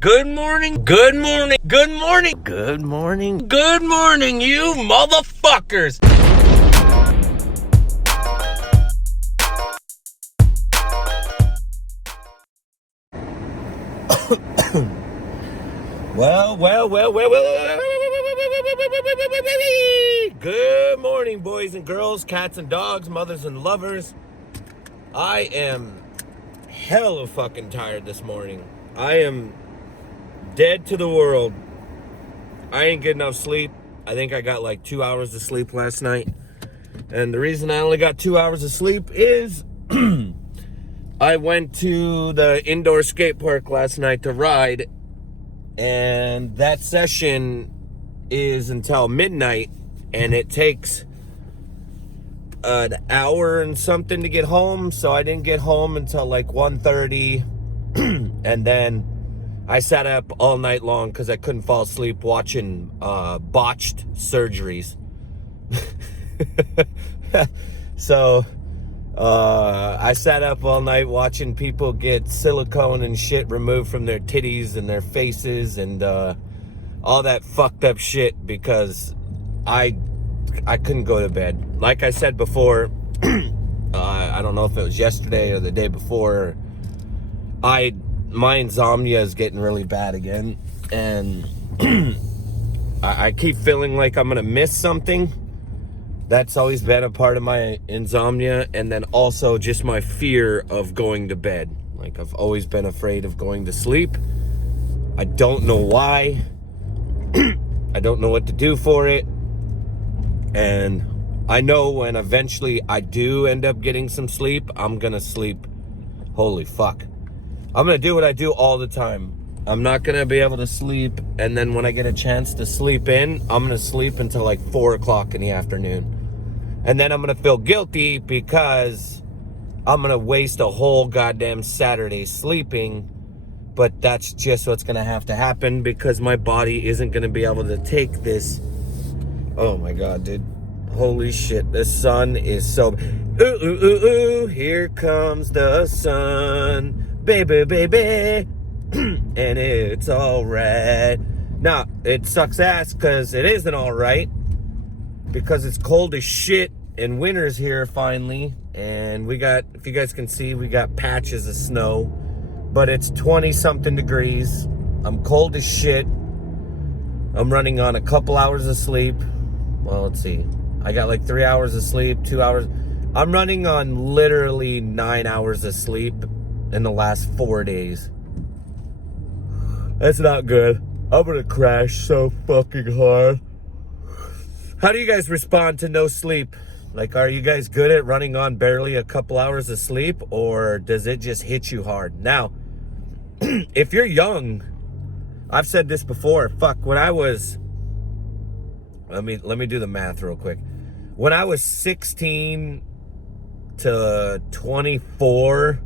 Good morning, good morning, good morning, good morning, good morning, you motherfuckers! Well. Good morning, boys and girls, cats and dogs, mothers and lovers. I am hella fucking tired this morning. I am dead to the world. I ain't getting enough sleep. I think I got like 2 hours of sleep last night. And the reason I only got 2 hours of sleep is I went to the indoor skate park last night to ride. And that session is until midnight. And it takes an hour and something to get home. So I didn't get home until like 1:30. And then I sat up all night long because I couldn't fall asleep watching botched surgeries. So I sat up all night watching people get silicone and shit removed from their titties and their faces and all that fucked up shit because I couldn't go to bed. Like I said before, I don't know if it was yesterday or the day before, my insomnia is getting really bad again, and I keep feeling like I'm gonna miss something. That's always been a part of my insomnia, and then also just my fear of going to bed. Like, I've always been afraid of going to sleep. I don't know why. I don't know what to do for it. And I know when eventually I do end up getting some sleep, I'm gonna sleep. Holy fuck. I'm gonna do what I do all the time. I'm not gonna be able to sleep, and then when I get a chance to sleep in, I'm gonna sleep until like 4 o'clock in the afternoon. And then I'm gonna feel guilty because I'm gonna waste a whole goddamn Saturday sleeping. But that's just what's gonna have to happen because my body isn't gonna be able to take this. Oh my god, dude. Holy shit, the sun is so... Ooh, here comes the sun. Baby. And it's alright. Now, it sucks ass because it isn't alright. Because it's cold as shit and winter's here finally. And we got, if you guys can see, we got patches of snow. But it's 20 something degrees. I'm cold as shit. I'm running on a couple hours of sleep. Well, let's see. I got like 3 hours of sleep, 2 hours. I'm running on literally 9 hours of sleep in the last 4 days. That's not good. I'm gonna crash so fucking hard. How do you guys respond to no sleep? Like, are you guys good at running on barely a couple hours of sleep, or does it just hit you hard? Now, if you're young, I've said this before. Fuck, when I was... Let me do the math real quick. When I was 16 to 24,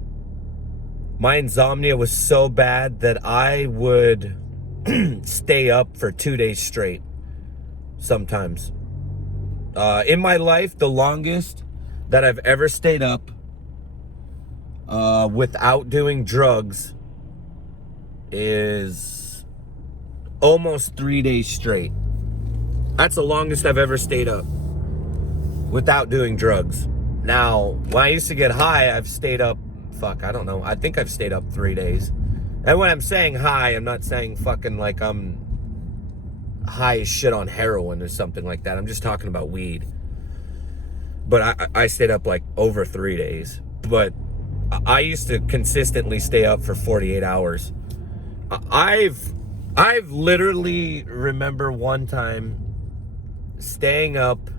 my insomnia was so bad that I would stay up for 2 days straight sometimes. In my life, the longest that I've ever stayed up without doing drugs is almost 3 days straight. That's the longest I've ever stayed up without doing drugs. Now, when I used to get high, I've stayed up, fuck, I don't know. I think I've stayed up 3 days. And when I'm saying high, I'm not saying fucking like I'm high as shit on heroin or something like that. I'm just talking about weed. But I stayed up like over 3 days. But I used to consistently stay up for 48 hours. I've literally remember one time staying up.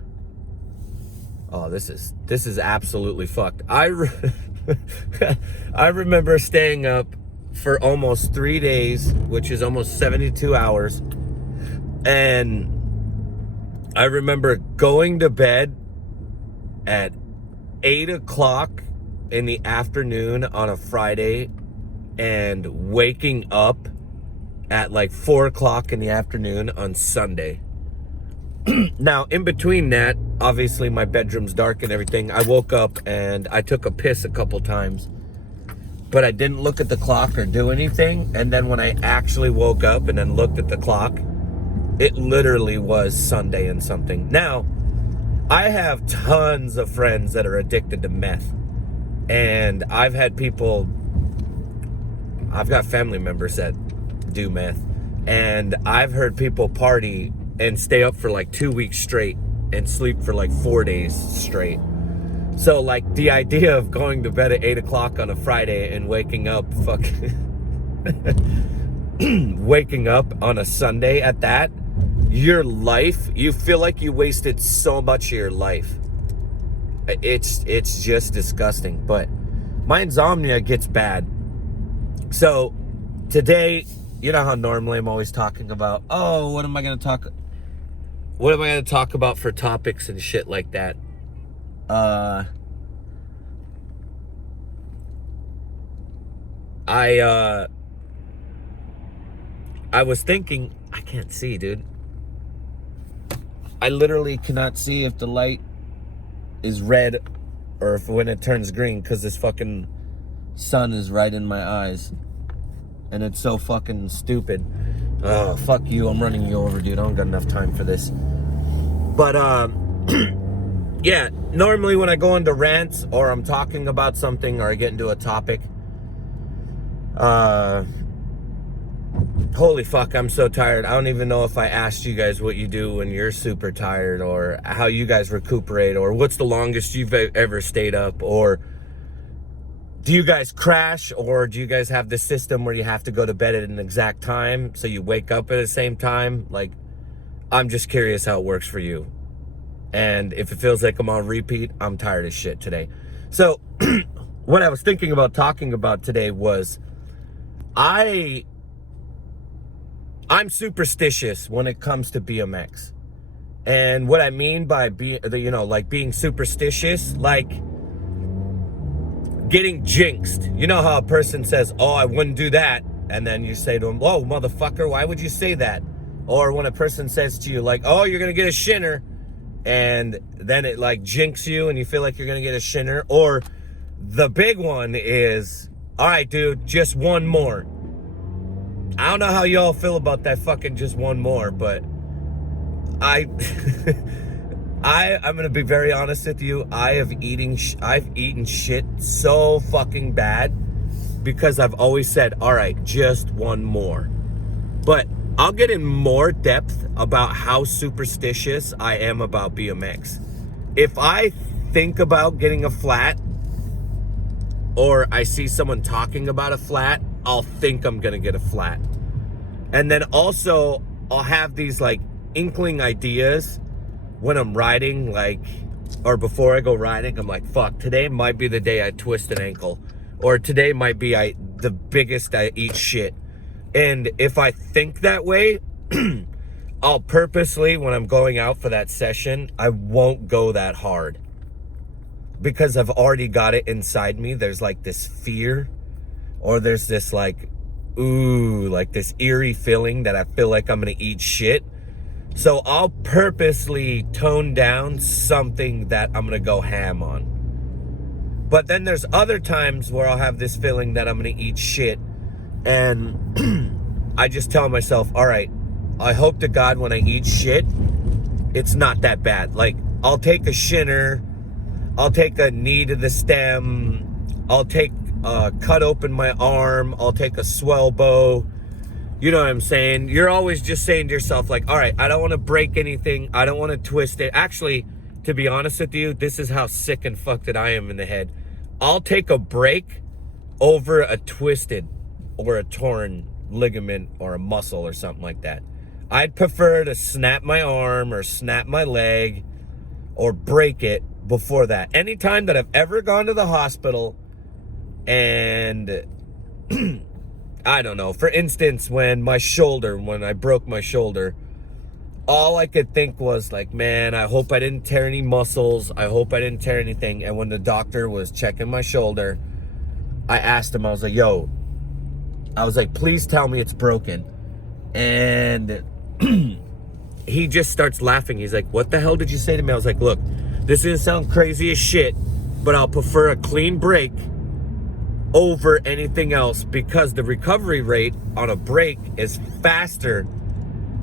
Oh, this is absolutely fucked. I remember staying up for almost 3 days, which is almost 72 hours. And I remember going to bed at 8 o'clock in the afternoon on a Friday and waking up at like 4 o'clock in the afternoon on Sunday. Now, in between that, obviously my bedroom's dark and everything. I woke up and I took a piss a couple times. but I didn't look at the clock or do anything. And then when I actually woke up and then looked at the clock, it literally was Sunday and something. Now, I have tons of friends that are addicted to meth. And I've got family members that do meth. And I've heard people party and stay up for like 2 weeks straight and sleep for like 4 days straight. So like the idea of going to bed at 8 o'clock on a Friday and waking up waking up on a Sunday at that, your life, you feel like you wasted so much of your life. It's just disgusting. But my insomnia gets bad. So today, you know how normally I'm always talking about, oh, what am I going to talk about for topics and shit like that? I was thinking, I can't see, dude. I literally cannot see if the light is red or if when it turns green, because this fucking sun is right in my eyes. And it's so fucking stupid. Oh, fuck you. I'm running you over, dude. I don't got enough time for this. But, yeah, normally when I go into rants or I'm talking about something or I get into a topic, holy fuck, I'm so tired. I don't even know if I asked you guys what you do when you're super tired, or how you guys recuperate, or what's the longest you've ever stayed up, or do you guys crash, or do you guys have this system where you have to go to bed at an exact time so you wake up at the same time? Like, I'm just curious how it works for you. And if it feels like I'm on repeat, I'm tired as shit today. So what I was thinking about talking about today was I'm superstitious when it comes to BMX. And what I mean by being superstitious, like getting jinxed. You know how a person says, oh, I wouldn't do that. And then you say to them, whoa, motherfucker, why would you say that? Or when a person says to you, like, oh, you're going to get a shinner. And then it like jinx you and you feel like you're going to get a shinner. Or the big one is, all right, dude, just one more. I don't know how y'all feel about that fucking just one more, but I'm going to be very honest with you. I've eaten shit so fucking bad because I've always said, all right, just one more. But I'll get in more depth about how superstitious I am about BMX. If I think about getting a flat, or I see someone talking about a flat, I'll think I'm gonna get a flat. And then also I'll have these like inkling ideas when I'm riding, like, or before I go riding, I'm like, fuck, today might be the day I twist an ankle, or today might be the biggest I eat shit. And if I think that way, I'll purposely, when I'm going out for that session, I won't go that hard. Because I've already got it inside me. There's like this fear, or there's this like, ooh, like this eerie feeling that I feel like I'm gonna eat shit. So I'll purposely tone down something that I'm gonna go ham on. But then there's other times where I'll have this feeling that I'm gonna eat shit, and I just tell myself, all right, I hope to God when I eat shit, it's not that bad. Like, I'll take a shinner, I'll take a knee to the stem, I'll cut open my arm, I'll take a swell bow. You know what I'm saying? You're always just saying to yourself, like, all right, I don't want to break anything, I don't want to twist it. Actually, to be honest with you, this is how sick and fucked that I am in the head. I'll take a break over a twisted or a torn ligament or a muscle or something like that. I'd prefer to snap my arm or snap my leg or break it before that. Anytime that I've ever gone to the hospital and I don't know, for instance, when I broke my shoulder, all I could think was like, man, I hope I didn't tear any muscles. I hope I didn't tear anything. And when the doctor was checking my shoulder, I asked him, I was like, please tell me it's broken. And he just starts laughing. He's like, what the hell did you say to me? I was like, look, this is gonna sound crazy as shit, but I'll prefer a clean break over anything else, because the recovery rate on a break is faster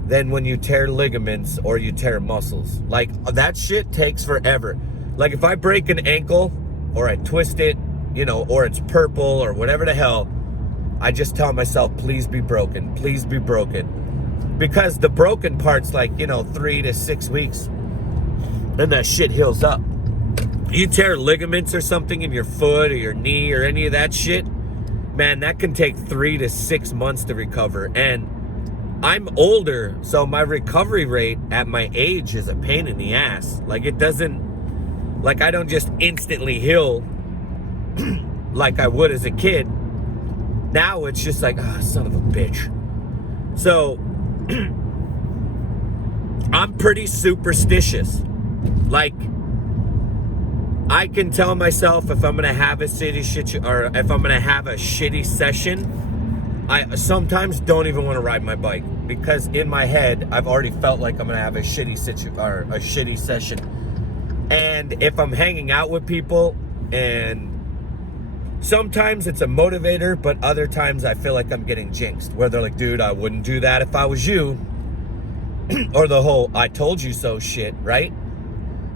than when you tear ligaments or you tear muscles. Like, that shit takes forever. Like, if I break an ankle or I twist it, you know, or it's purple or whatever the hell, I just tell myself, please be broken, please be broken. Because the broken part's like, you know, 3 to 6 weeks, and that shit heals up. You tear ligaments or something in your foot or your knee or any of that shit, man, that can take 3 to 6 months to recover. And I'm older, so my recovery rate at my age is a pain in the ass. Like, it doesn't, like, I don't just instantly heal like I would as a kid. Now it's just like, ah, son of a bitch. So I'm pretty superstitious. Like, I can tell myself if I'm gonna have a shitty session, I sometimes don't even want to ride my bike, because in my head I've already felt like I'm gonna have a shitty session. And if I'm hanging out with people, and sometimes it's a motivator, but other times I feel like I'm getting jinxed, where they're like, dude, I wouldn't do that if I was you. Or the whole I told you so shit, right?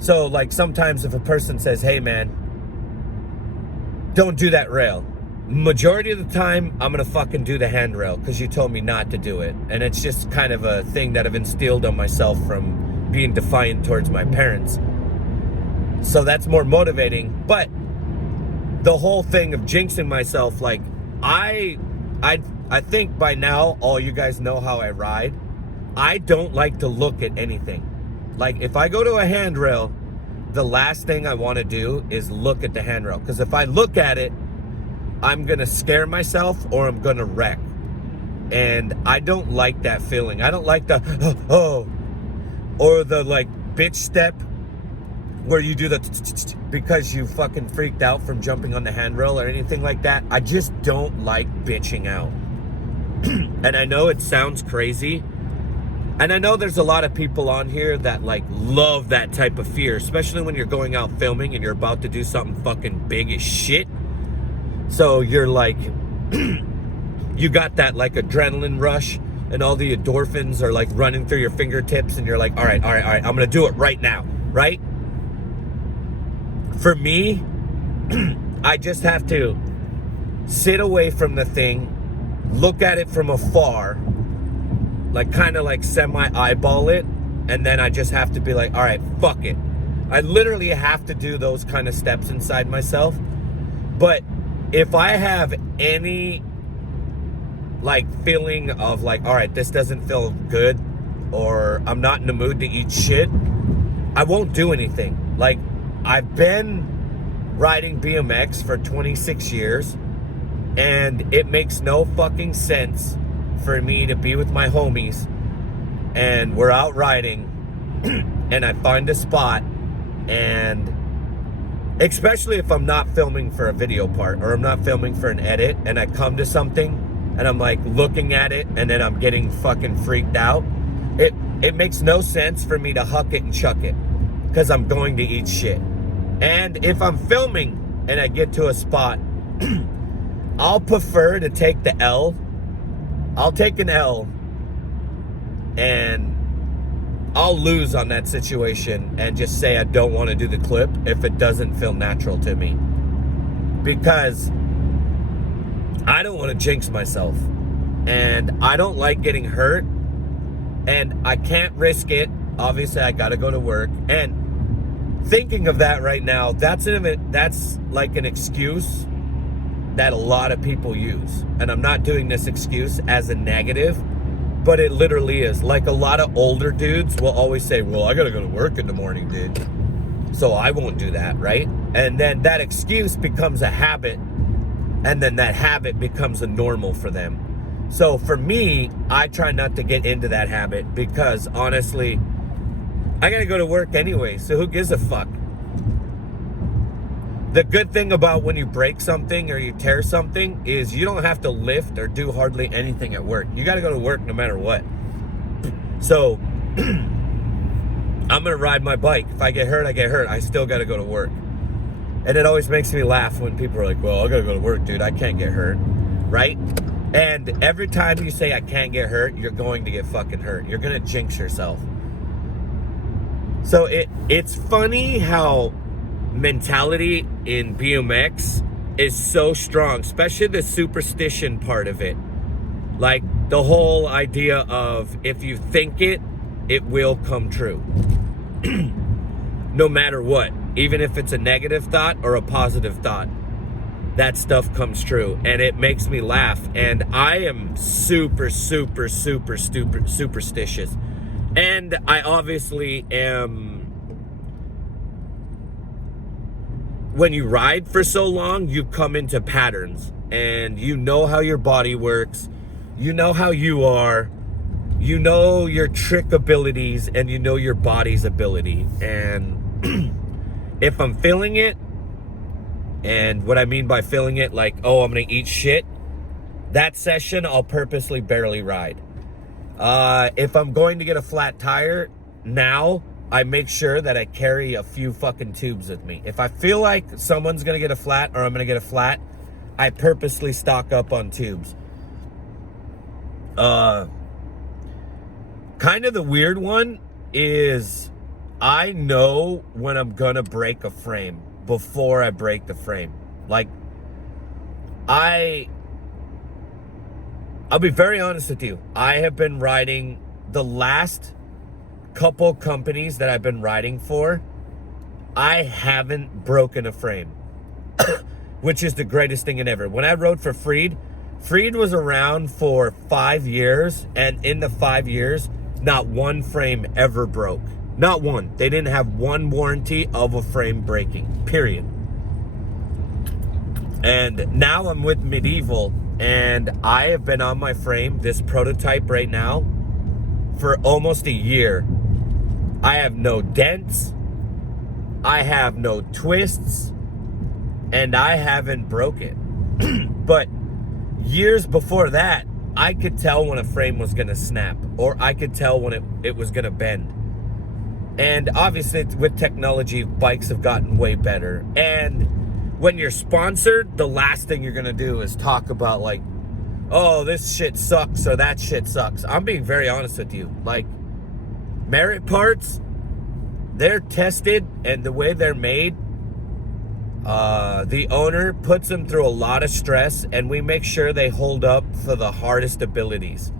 So, like, sometimes if a person says, hey man, don't do that rail, majority of the time I'm gonna fucking do the handrail because you told me not to do it. And it's just kind of a thing that I've instilled on myself from being defiant towards my parents. So that's more motivating. But the whole thing of jinxing myself, like, I think by now all you guys know how I ride. I don't like to look at anything. Like, if I go to a handrail, the last thing I want to do is look at the handrail, because if I look at it, I'm gonna scare myself or I'm gonna wreck. And I don't like that feeling. I don't like the oh, or the like bitch step where you do the because you fucking freaked out from jumping on the handrail or anything like that. I just don't like bitching out. And I know it sounds crazy, and I know there's a lot of people on here that like love that type of fear, especially when you're going out filming and you're about to do something fucking big as shit. So you're like, you got that like adrenaline rush, and all the endorphins are like running through your fingertips, and you're like, all right, I'm gonna do it right now, right? For me, I just have to sit away from the thing, look at it from afar, like kind of like semi-eyeball it, and then I just have to be like, all right, fuck it. I literally have to do those kind of steps inside myself. But if I have any like feeling of like, all right, this doesn't feel good, or I'm not in the mood to eat shit, I won't do anything. Like, I've been riding BMX for 26 years, and it makes no fucking sense for me to be with my homies and we're out riding and I find a spot, and especially if I'm not filming for a video part or I'm not filming for an edit, and I come to something and I'm like looking at it and then I'm getting fucking freaked out, it makes no sense for me to huck it and chuck it, because I'm going to eat shit. And if I'm filming and I get to a spot, I'll prefer to take the L. I'll take an L and I'll lose on that situation and just say I don't want to do the clip if it doesn't feel natural to me, because I don't want to jinx myself, and I don't like getting hurt, and I can't risk it. Obviously I gotta go to work. And thinking of that right now, that's like an excuse that a lot of people use. And I'm not doing this excuse as a negative, but it literally is. Like, a lot of older dudes will always say, well, I gotta go to work in the morning, dude, so I won't do that, right? And then that excuse becomes a habit, and then that habit becomes a normal for them. So for me, I try not to get into that habit, because honestly, I gotta go to work anyway, so who gives a fuck? The good thing about when you break something or you tear something is you don't have to lift or do hardly anything at work. You gotta go to work no matter what. So I'm gonna ride my bike. If I get hurt, I get hurt. I still gotta go to work. And it always makes me laugh when people are like, well, I gotta go to work, dude. I can't get hurt, right? And every time you say I can't get hurt, you're going to get fucking hurt. You're gonna jinx yourself. So it's funny how mentality in Bmx is so strong, especially the superstition part of it. Like the whole idea of if you think it, it will come true. No matter what, even if it's a negative thought or a positive thought, that stuff comes true, and it makes me laugh. And I am super superstitious, and I obviously am. When you ride for so long, you come into patterns, and you know how your body works, you know how you are, you know your trick abilities, and you know your body's ability. And if I'm feeling it, and what I mean by feeling it, like, oh, I'm gonna eat shit, that session I'll purposely barely ride. If I'm going to get a flat tire, now I make sure that I carry a few fucking tubes with me. If I feel like someone's gonna get a flat or I'm gonna get a flat, I purposely stock up on tubes. Kind of the weird one is I know when I'm gonna break a frame before I break the frame. Like, I'll be very honest with you. I have been riding the last couple companies that I've been riding for. I haven't broken a frame, which is the greatest thing in ever. When I rode for Freed was around for 5 years, and in the 5 years, not one frame ever broke. Not one. They didn't have one warranty of a frame breaking, period. And now I'm with Medieval, and I have been on my frame, this prototype right now, for almost a year. I have no dents, I have no twists, and I haven't broke it. But years before that, I could tell when a frame was gonna snap, or I could tell when it was gonna bend. And obviously with technology, bikes have gotten way better. And when you're sponsored, the last thing you're gonna do is talk about like, oh, this shit sucks or that shit sucks. I'm being very honest with you. Like, Merit parts, they're tested, and the way they're made, the owner puts them through a lot of stress, and we make sure they hold up for the hardest abilities.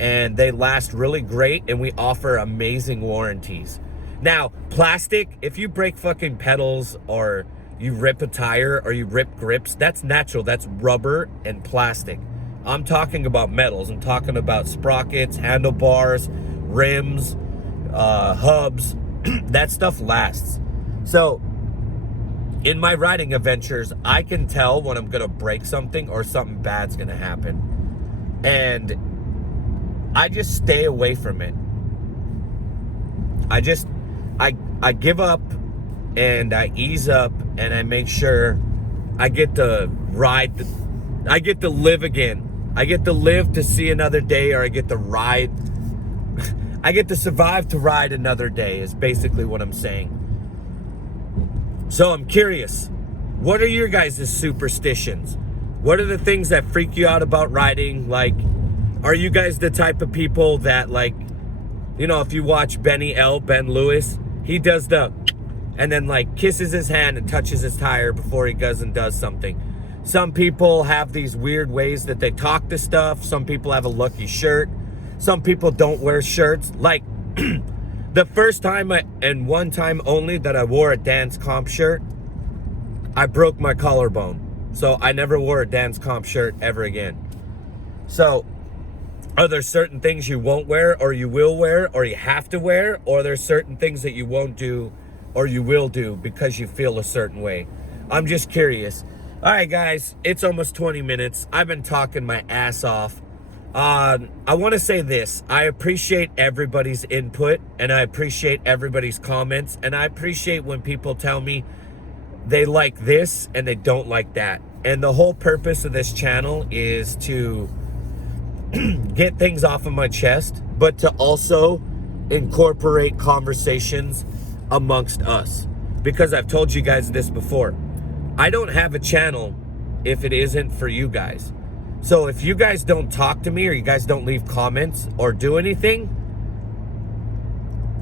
And they last really great, and we offer amazing warranties. Now, plastic, if you break fucking pedals or you rip a tire or you rip grips, that's natural. That's rubber and plastic. I'm talking about metals. I'm talking about sprockets, handlebars, rims, hubs. That stuff lasts. So in my riding adventures, I can tell when I'm gonna break something or something bad's gonna happen. And I just stay away from it. I give up, and I ease up, and I make sure I get to ride, I get to live again. I get to live to see another day, or I get to ride. I get to survive to ride another day is basically what I'm saying. So I'm curious, what are your guys' superstitions? What are the things that freak you out about riding? Like, are you guys the type of people that, like, you know, if you watch Ben Lewis, he does the, and then like kisses his hand and touches his tire before he goes and does something. Some people have these weird ways that they talk to stuff. Some people have a lucky shirt. Some people don't wear shirts. Like the first time and one time only that I wore a dance comp shirt, I broke my collarbone. So I never wore a dance comp shirt ever again. So are there certain things you won't wear, or you will wear, or you have to wear? Or are there certain things that you won't do or you will do because you feel a certain way? I'm just curious. All right, guys, it's almost 20 minutes. I've been talking my ass off. I want to say this. I appreciate everybody's input, and I appreciate everybody's comments, and I appreciate when people tell me they like this and they don't like that. And the whole purpose of this channel is to get things off of my chest, but to also incorporate conversations amongst us. Because I've told you guys this before. I don't have a channel if it isn't for you guys. So if you guys don't talk to me, or you guys don't leave comments or do anything,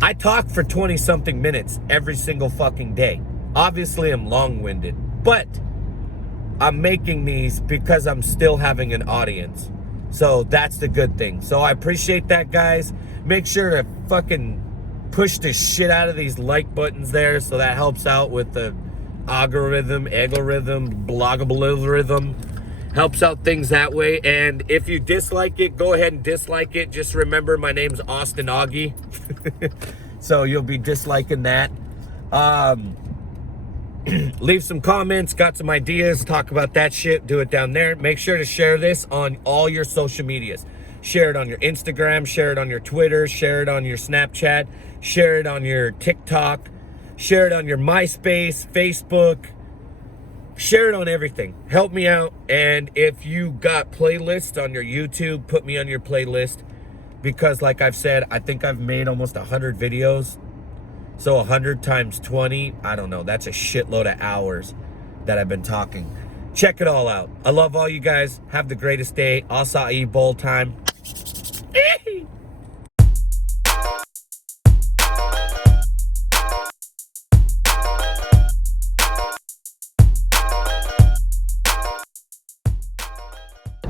I talk for 20 something minutes every single fucking day. Obviously I'm long-winded, but I'm making these because I'm still having an audience. So that's the good thing. So I appreciate that, guys. Make sure to fucking push the shit out of these like buttons there, so that helps out with the algorithm, blogabilism. Helps out things that way. And if you dislike it, go ahead and dislike it. Just remember, my name's Austin Augie. So you'll be disliking that. Leave some comments, got some ideas, talk about that shit, do it down there. Make sure to share this on all your social medias. Share it on your Instagram, share it on your Twitter, share it on your Snapchat, share it on your TikTok, share it on your MySpace, Facebook, share it on everything. Help me out. And if you got playlists on your YouTube, put me on your playlist, because like I've said, I think I've made almost 100 videos. So 100 times 20, I don't know, that's a shitload of hours that I've been talking. Check it all out. I love all you guys. Have the greatest day. Acai bowl time.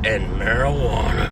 And marijuana.